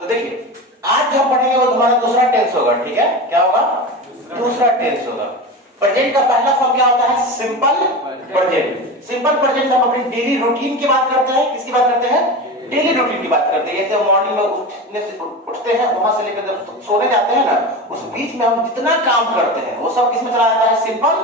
तो देखिए आज जो पढ़ेंगे वो तुम्हारा दूसरा टेंस होगा, ठीक है? क्या होगा? दूसरा टेंस होगा। प्रेजेंट का पहला फॉर्म क्या होता है? Simple present. सिंपल प्रेजेंट हम अपनी डेली रूटीन की बात करते हैं। किसकी बात करते हैं? डेली रूटीन की बात करते हैं। जैसे मॉर्निंग में उठते हैं, वहां से लेकर जब सोने जाते हैं ना, उस बीच में हम जितना काम करते हैं वो सब किसमें चला जाता है? सिंपल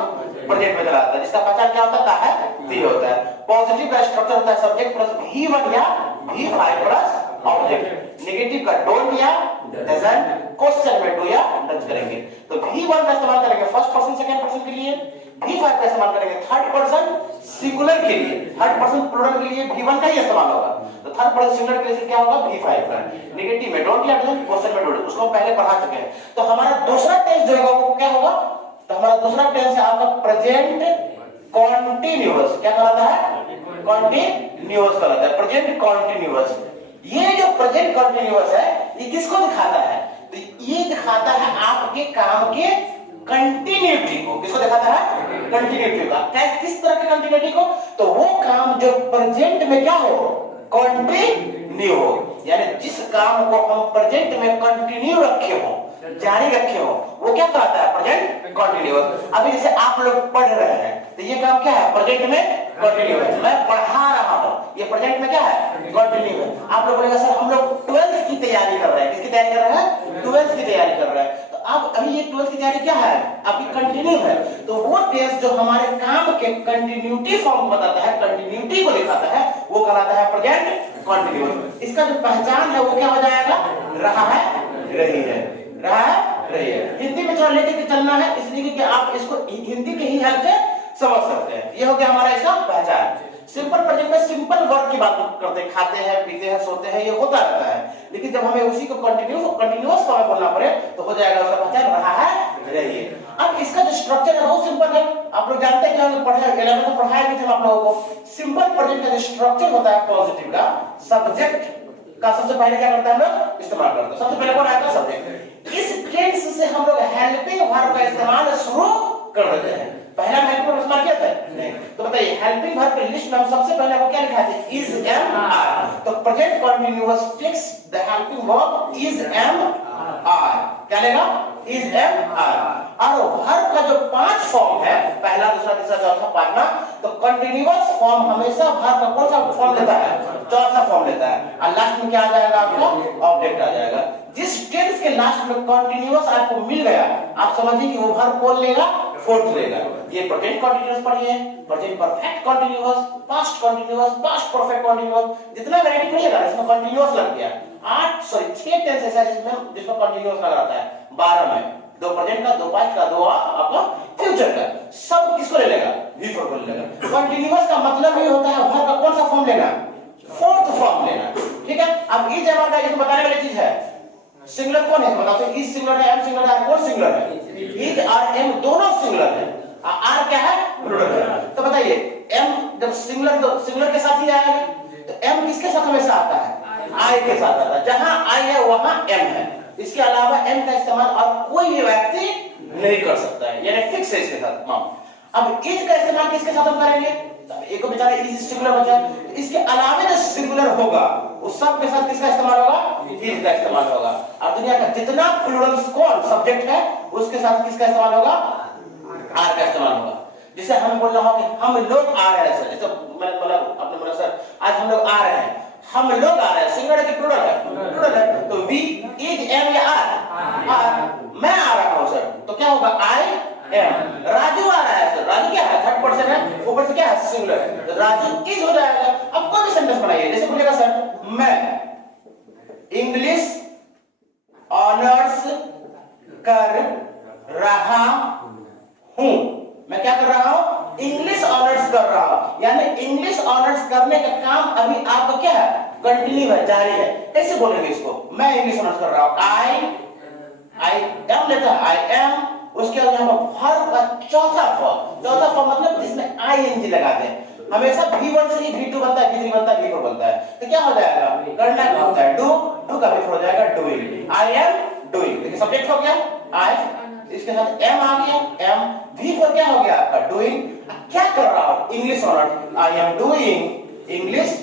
प्रेजेंट में चला जाता है, जिसका पहचान क्या होता है? वी होता है। पॉजिटिव का स्ट्रक्चर होता है सब्जेक्ट प्लस V1 या V5 प्लस ऑब्जेक्ट। नेगेटिव का डोंट या डजंट, क्वेश्चन में डू या डज करेंगे। तो V1 का इस्तेमाल करेंगे फर्स्ट पर्सन सेकंड पर्सन के लिए, V5 का इस्तेमाल करेंगे थर्ड पर्सन सिंगुलर के लिए, थर्ड पर्सन प्लूरल के लिए V1 का ही इस्तेमाल होगा। तो थर्ड पर्सन सिंगुलर के लिए क्या होगा? V5 का। नेगेटिव में डोंट या डजंट, क्वेश्चन में डू, उसको पहले पढ़ा चुके हैं। तो हमारा दूसरा टेंस जो होगा वो क्या होगा? तो हमारा दूसरा टेंस है आपका प्रेजेंट कॉन्टिन्यूअस। क्या कहलाता है? कॉन्टिन्यूअस कहलाता है, प्रेजेंट कॉन्टिन्यूअस। ये जो प्रेजेंट कॉन्टिन्यूअस है ये किसको दिखाता है? तो ये दिखाता है आपके काम के कंटिन्यूटी को। किसको दिखाता है? कंटिन्यूटी का। किस तरह के कंटिन्यूटी को? तो वो काम जो प्रेजेंट में क्या हो? कंटिन्यू हो, यानी जिस काम को हम प्रेजेंट में कंटिन्यू रखे हो, जारी रखे हो, वो क्या कहता है? Present continuous. अभी जैसे आप लोग पढ़ रहे हैं तो ये काम क्या है? प्रेजेंट में कंटिन्यू है। मैं पढ़ा रहा हूं, ये प्रेजेंट में क्या है? कंटिन्यू है। आप लोग बोलेगा सर हम लोग 12th की तैयारी कर रहे हैं। किसकी तैयारी कर रहे हैं? 12th की तैयारी कर रहे हैं। तो अब अभी ये 12th की तैयारी क्या है? अभी कंटिन्यू है। तो वो टेस्ट जो हमारे काम के कंटिन्यूटी फॉर्म बताता है, कंटिन्यूटी को दिखाता है, वो कहलाता है प्रेजेंट कंटिन्यूअस। इसका जो पहचान है वो क्या हो जाएगा? रहा है, रही है, रहा है, रही है। हिंदी में थोड़ा लेके के चलना है, इसलिए कि आप इसको हिंदी के ही हेल्प से समझ सकते हैं। ये हो गया हमारा इसका पहचान। सिंपल प्रेजेंट में सिंपल वर्क की बात करते हैं, खाते हैं, पीते हैं, सोते हैं, ये होता रहता है। लेकिन जब हमें उसी को कंटिन्यूअस फॉर्म में बोलना पड़े तो हो जाएगा उसका पहचान रहा है, रही है। अब इसका जो स्ट्रक्चर है बहुत सिंपल है। आप लोग जानते हैं कि हम पढ़ाया 11th में पढ़ाया भी थे आप लोगों को। सिंपल प्रेजेंट का जो स्ट्रक्चर होता है पॉजिटिव का, सब्जेक्ट का सबसे पहले क्या करता है? हम लोग इस्तेमाल करते हैं। सबसे पहले कौन आएगा? सब्जेक्ट। इस टेंस से हम लोग हेल्पिंग वर्ब का इस्तेमाल शुरू कर देते हैं। पहला हेल्पिंग वर्ब इस्तेमाल किया था? नहीं। तो बताइए हेल्पिंग वर्ब की लिस्ट में हम सबसे पहले वो क्या लिखा है? Is am are. तो present continuous takes the helping verb is am are. क्या लेगा? Is am are. और वर्ब का जो 5 फॉर्म है, पहला दूसरा तीसरा चौथा पांचवा, तो कंटीन्यूअस फॉर्म हमेशा वर्ब का कौन सा फॉर्म लेता है? चौथा फॉर्म लेता है। और लास्ट में क्या आ जाएगा? आपका ऑब्जेक्ट आ जाएगा। जिस टेंस के लास्ट में कंटीन्यूअस आपको मिल गया, आप समझिए कि वो वर्ब कौन लेगा? फोर्थ लेगा। ये प्रेजेंट कंटीन्यूअस पढ़िए, present perfect continuous, past continuous, past perfect continuous, जितना वैरायटी पढ़िएगा इसमें कंटीन्यूअस लग गया। 6 टेंस ऐसा जिसमें कंटीन्यूअस लग रहा है। 12 में 2 प्रेजेंट का, 2 पास्ट का, 2 आपका फ्यूचर का। सब किसको ले लेगा? V4 को ले लेगा। कंटीन्यूअस का मतलब ये होता है वर्ब का कौन सा फॉर्म लेना? फोर्थ फॉर्म लेना। ठीक है। अब इज एम आर का इसमें बताने वाली चीज है, सिंगुलर कौन है? बताओ तो इज सिंगुलर है, एम सिंगुलर है, कौन सिंगुलर है? इज और एम दोनों सिंगुलर है। आर क्या है? प्लूरल है। तो बताइए एम जब सिंगुलर तो सिंगुलर के साथ ही आएगा, तो एम किसके साथ हमेशा आता है? आई के साथ आता है। जहां आई है वहां एम है। इसके अलावा एम का इस्तेमाल और कोई भी व्यक्ति नहीं कर सकता है, यानी फिक्स है इसके साथ। अब इज का इस्तेमाल किसके साथ हम करेंगे? एक बेचारा इज सिंगुलर बचा, तो इसके अलावा जो सिंगुलर होगा उस सब के साथ किसका इस्तेमाल होगा? इज का इस्तेमाल होगा। और दुनिया का जितना प्लूरल्स कौन सब्जेक्ट है उसके साथ किसका इस्तेमाल होगा? आर का इस्तेमाल होगा। जैसे हम बोल रहा हूं कि हम लोग आ रहे हैं सर, जैसे मैंने बोला, आपने बोला सर आज हम लोग आ रहे हैं, हम लोग आ रहे हैं, सिंगुलर की प्लूरल है? प्लूरल है। तो वी, इज, एम या आर? मैं आ रहा हूं सर, तो क्या होगा? I am. राजू आ रहा है सर, राजू क्या है? थर्ड पर्सन है, ऊपर से क्या है? सिंगुलर है, तो राजू इज हो जाएगा। अब कोई भी सेंटेंस बनाइए, जैसे बोलेगा सर मैं इंग्लिश ऑनर्स कर रहा हूं। मैं क्या कर रहा हूं? इंग्लिश ऑनर्स कर रहा हूं, यानी इंग्लिश ऑनर्स करने का काम अभी आपका क्या है? कंटिन्यू है, जारी है। कैसे बोलेंगे इसको? मैं इंग्लिश ऑनर्स कर रहा हूं, आई एम लेता है, आई एम। उसके बाद यहाँ पर वर्ब का चौथा फॉर्म मतलब जिसमें आईएनजी लगा दे। हमेशा V1 से ही V2 बनता है, V3 बनता है, V4 बनता है। तो क्या हो जाएगा? करना क्या होता है? डू का V4 हो जाएगा डूइंग। I am doing. देखिए सब्जेक्ट हो गया आई, इसके साथ एम आ गया, एम। V4 क्या हो गया आपका? डूइंग। क्या कर रहा हूं? English honours. I am doing English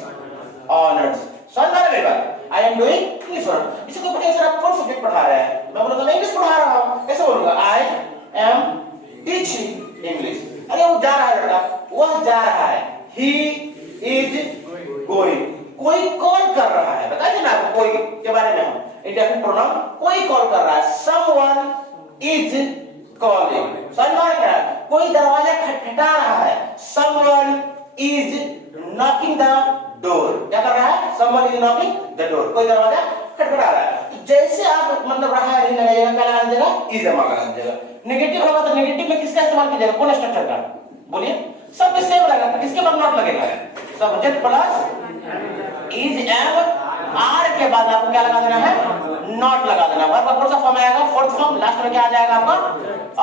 honours. समझ में आ रहा है मेरी बात? I am doing English student. इसी को पूछे सर आप कौन सब्जेक्ट पढ़ा रहे हैं, मैं बोलूंगा मैं इंग्लिश पढ़ा रहा हूं। कैसे बोलूंगा, आई एम टीचिंग इंग्लिश। अरे वो जा रहा है लड़का, वह जा रहा है, ही इज गोइंग। कोई कॉल कर रहा है, बताइए ना आपको कोई के बारे में हम इंडेफिनिट प्रोनाउन, कोई कॉल कर रहा है, समवन इज कॉलिंग। समझ में आ रहा है, कोई दरवाजा खटखटा रहा है, someone is knocking the door. क्या कर रहा है, someone is knocking the door, कोई दरवाजा खटखटा रहा है। तो जैसे आप मतलब रहा है नहीं लगाइएगा, क्या लगा दीजिएगा, इज लगा दीजिएगा। नेगेटिव होगा तो नेगेटिव में किसका इस्तेमाल कीजिएगा, कौन स्ट्रक्चर का, बोलिए, सब सेम लगेगा, किसके बाद नॉट लगेगा, subject plus is am, are के बाद आपको क्या लगा देना है, नॉट लगा देना। वर्ब का कौन सा फॉर्म आएगा, फोर्थ फॉर्म, लास्ट में क्या आ जाएगा आपका,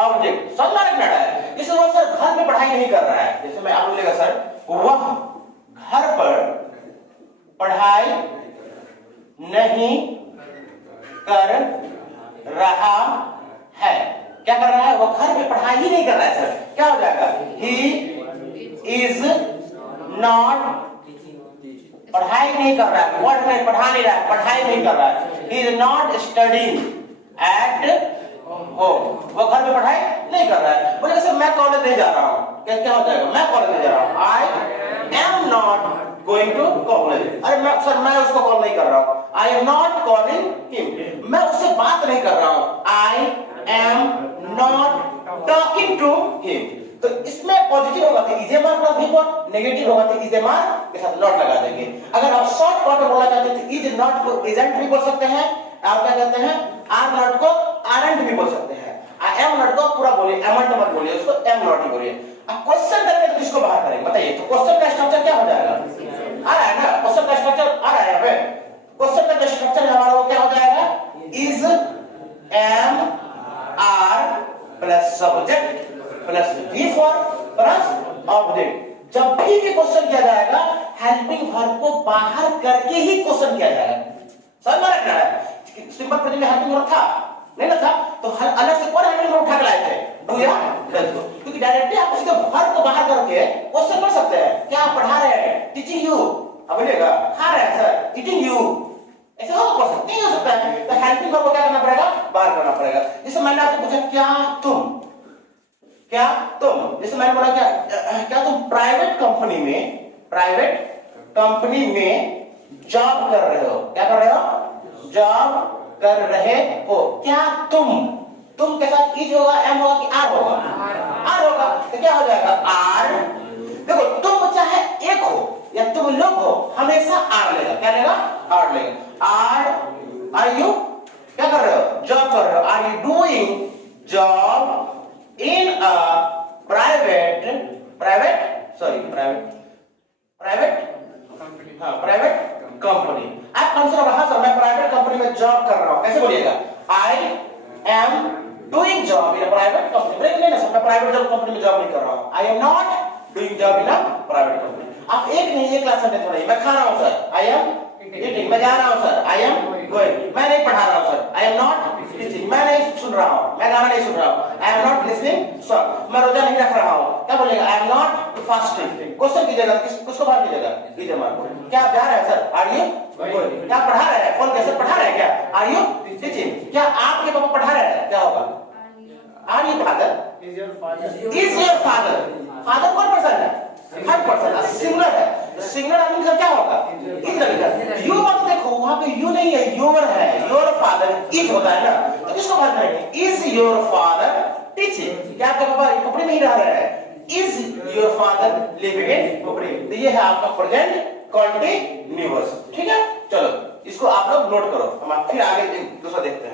ऑब्जेक्ट। समझ में आ रहा है। इसे वो सर घर में पढ़ाई नहीं कर रहा है, जैसे मैं आप बोलेगा सर वह घर पर पढ़ाई नहीं कर रहा है। क्या कर रहा है, वो घर में पढ़ाई ही नहीं कर रहा है सर, क्या हो जाएगा, ही इज नॉट, पढ़ाई नहीं कर रहा है, वर्ड में पढ़ा नहीं रहा है, पढ़ाई नहीं कर रहा है, he is not studying at home, वो घर में पढ़ाई नहीं कर रहा है। बोले सर मैं कॉलेज नहीं जा रहा हूँ, क्या हो जाएगा, मैं कॉलेज नहीं जा रहा हूँ, I am not going to college। अरे मैं सर मैं उसको कॉल नहीं कर रहा हूँ, I am not calling him, मैं उससे बात नहीं कर रहा हूँ, I am not talking to him। तो इसमें पॉजिटिव होगा तो इज मार प्लस भी, नेगेटिव होगा तो इज मार के साथ नॉट लगा देंगे। अगर आप शॉर्ट कट में बोलना चाहते हैं तो इज नॉट को इजंट भी बोल सकते हैं, आप क्या कहते हैं, आर नॉट को आरंट भी बोल सकते हैं। आई एम नॉट को पूरा बोलिए, एमंट मत बोलिए, उसको एम नॉट ही बोलिए। अब क्वेश्चन करेंगे तो किसको बाहर करेंगे बताइए, तो क्वेश्चन का स्ट्रक्चर क्या हो जाएगा, आ रहा है ना, क्वेश्चन का स्ट्रक्चर आ रहा है हमें, क्वेश्चन का स्ट्रक्चर हमारा वो क्या हो जाएगा, is am are plus subject plus V four plus object. जब भी क्वेश्चन किया जाएगा हेल्पिंग वर्ब को बाहर करके ही क्वेश्चन किया जाएगा। समझ में रखना है, सिंपल प्रेजेंट में हेल्पिंग वर्ब था नहीं ना था, तो अलग से कौन हेल्पिंग वर्ब उठा के लाए थे, डू या डज को, क्योंकि डायरेक्टली आप उसके वर्ब को बाहर करके क्वेश्चन कर सकते हैं। क्या आप पढ़ा रहे हैं, टीचिंग यू, अब बोलिएगा खा रहे हैं सर, ईटिंग यू, ऐसा हो सकता नहीं हो सकता है, तो हेल्पिंग वर्ब को क्या करना पड़ेगा, बाहर करना पड़ेगा। जैसे मैंने आपको पूछा क्या तुम, क्या तुम, जैसे मैंने बोला क्या तुम प्राइवेट कंपनी में जॉब कर रहे हो, क्या कर रहे हो, जॉब कर रहे हो। क्या तुम के साथ इज होगा, एम होगा कि आर होगा, आर होगा, तो क्या हो जाएगा, आर। देखो तुम चाहे एक हो या तुम लोग हो, हमेशा आर लेगा, क्या लेगा, आर लेगा। आर यू क्या कर रहे हो, जॉब कर रहे हो, are you doing job in a private company। आप कौन सा रहा सर, मैं प्राइवेट कंपनी में जॉब कर रहा हूं, कैसे बोलिएगा, I am doing job in a private company। Break लेना सर, मैं प्राइवेट जॉब कंपनी में जॉब नहीं कर रहा हूं, I am not doing job in a private company। आप एक नहीं, एक क्लास सेंटेंस बनाइए, मैं खा रहा हूं सर, I am eating, मैं जा रहा हूं सर, I am going, मैं नहीं पढ़ा रहा हूं sir, I am not teaching, मैं नहीं सुन रहा हूं, मैं गाना नहीं सुन रहा हूं, I am not listening song, मैं रोजा नहीं रख रहा हूं, क्या बोलेगा, I am not fasting। Question कीजिएगा, किसको बाहर कीजिएगा, कीजिए मार को। क्या आप जा रहे हैं सर, आर यू गोइंग, क्या पढ़ा रहे हैं, कौन कैसे पढ़ा रहे हैं, क्या आर यू टीचिंग, क्या आपके पापा पढ़ा रहे हैं, क्या होगा, are you father, is your father, father कौन पर्सन है, थर्ड पर्सन, सिंगुलर है, सिंगुलर आदमी का क्या होगा, इज लगेगा। यू मत देखो वहां पे यू नहीं है, योर है, योर फादर इज होता है ना, तो किसको बात करेंगे, इज योर फादर टीचिंग, क्या आपका पापा कपड़े नहीं रह रहे हैं, is your father living in कपड़े। तो ये है आपका प्रेजेंट कंटीन्यूअस, ठीक है। चलो इसको आप लोग नोट करो, हम फिर आगे दूसरा देखते हैं।